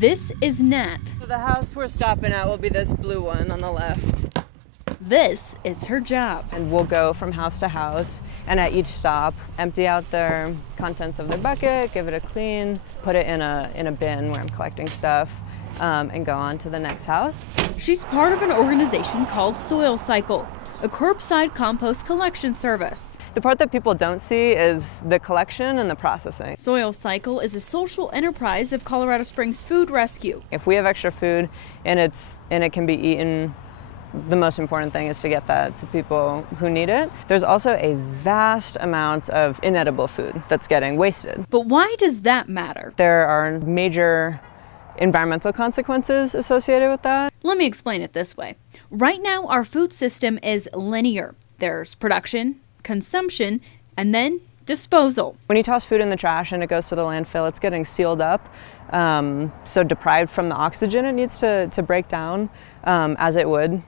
This is Nat. So the house we're stopping at will be this blue one on the left. This is her job. And we'll go from house to house, and at each stop, empty out their contents of their bucket, give it a clean, put it in a bin where I'm collecting stuff, and go on to the next house. She's part of an organization called Soil Cycle, a curbside compost collection service. The part that people don't see is the collection and the processing. Soil Cycle is a social enterprise of Colorado Springs Food Rescue. If we have extra food and it can be eaten, the most important thing is to get that to people who need it. There's also a vast amount of inedible food that's getting wasted. But why does that matter? There are major environmental consequences associated with that. Let me explain it this way. Right now, our food system is linear. There's production, consumption, and then disposal. When you toss food in the trash and it goes to the landfill, it's getting sealed up, so deprived from the oxygen it needs to break down as it would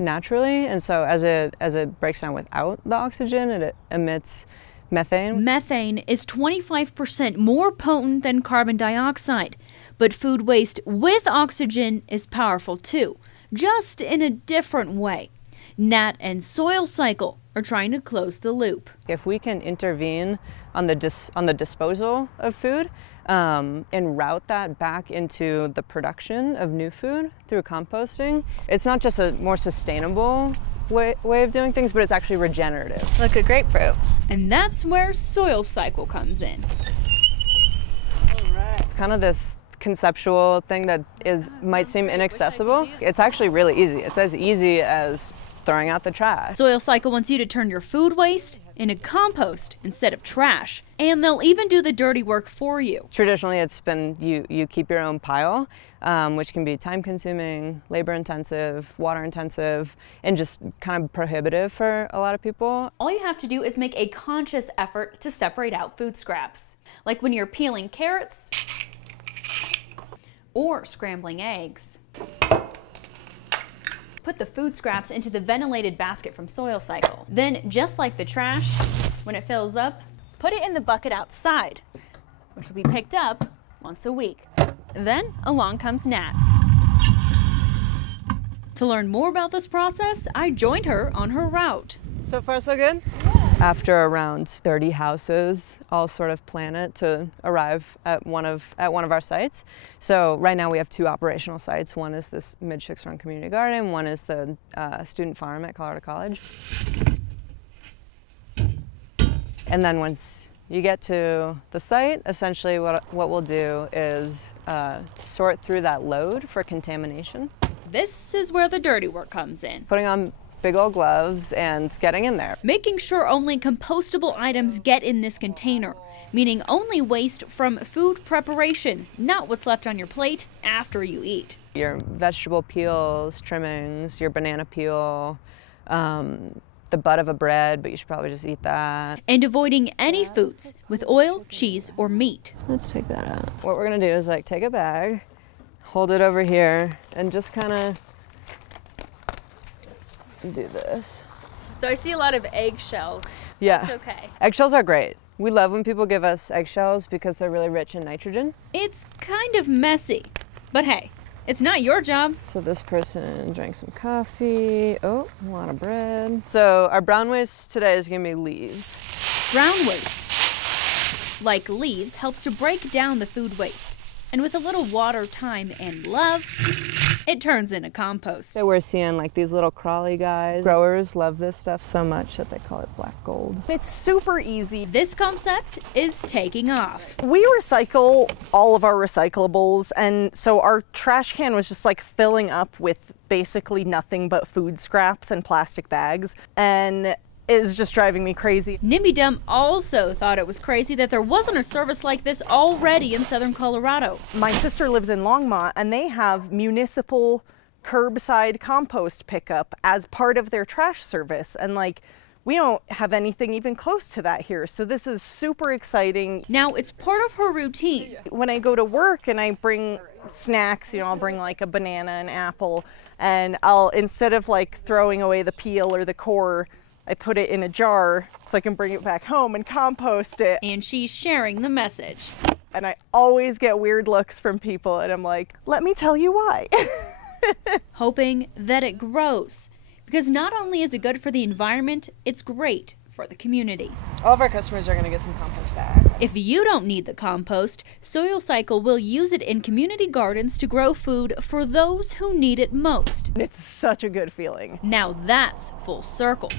naturally. And so as it breaks down without the oxygen, it emits methane. Methane is 25% more potent than carbon dioxide, but food waste with oxygen is powerful too, just in a different way. Nat and Soil Cycle are trying to close the loop. If we can intervene on the disposal of food and route that back into the production of new food through composting, it's not just a more sustainable way of doing things, but it's actually regenerative. Like a grapefruit. And that's where Soil Cycle comes in. It's kind of this conceptual thing that might seem inaccessible. It's actually really easy. It's as easy as throwing out the trash. Soil Cycle wants you to turn your food waste into compost instead of trash, and they'll even do the dirty work for you. Traditionally, it's been you keep your own pile, which can be time-consuming, labor-intensive, water-intensive, and just kind of prohibitive for a lot of people. All you have to do is make a conscious effort to separate out food scraps, like when you're peeling carrots or scrambling eggs. Put the food scraps into the ventilated basket from Soil Cycle. Then, just like the trash, when it fills up, put it in the bucket outside, which will be picked up once a week. Then, along comes Nat. To learn more about this process, I joined her on her route. So far, so good? After around 30 houses, all sort of plan it to arrive at one of our sites. So right now we have two operational sites. One is this Midshicks Run Community Garden. One is the student farm at Colorado College. And then once you get to the site, essentially what we'll do is sort through that load for contamination. This is where the dirty work comes in. Putting on big old gloves and getting in there. Making sure only compostable items get in this container, meaning only waste from food preparation, not what's left on your plate after you eat. Your vegetable peels, trimmings, your banana peel, the butt of a bread, but you should probably just eat that. And avoiding any foods with oil, cheese, or meat. Let's take that out. What we're gonna do is take a bag, hold it over here, and just kind of do this. So I see a lot of eggshells. Yeah. It's okay. Eggshells are great. We love when people give us eggshells because they're really rich in nitrogen. It's kind of messy, but hey, it's not your job. So this person drank some coffee. Oh, a lot of bread. So our brown waste today is gonna be leaves. Brown waste, like leaves, helps to break down the food waste. And with a little water, time, and love, it turns into compost. So we're seeing these little crawly guys. Growers love this stuff so much that they call it black gold. It's super easy. This concept is taking off. We recycle all of our recyclables, and so our trash can was just filling up with basically nothing but food scraps and plastic bags, and is just driving me crazy. NIMBY Dum also thought it was crazy that there wasn't a service like this already in southern Colorado. My sister lives in Longmont, and they have municipal curbside compost pickup as part of their trash service, and we don't have anything even close to that here, so this is super exciting. Now it's part of her routine. When I go to work and I bring snacks, I'll bring a banana and apple, and instead of throwing away the peel or the core, I put it in a jar so I can bring it back home and compost it. And she's sharing the message. And I always get weird looks from people, and I'm like, let me tell you why. Hoping that it grows. Because not only is it good for the environment, it's great for the community. All of our customers are going to get some compost back. If you don't need the compost, Soil Cycle will use it in community gardens to grow food for those who need it most. It's such a good feeling. Now that's full circle.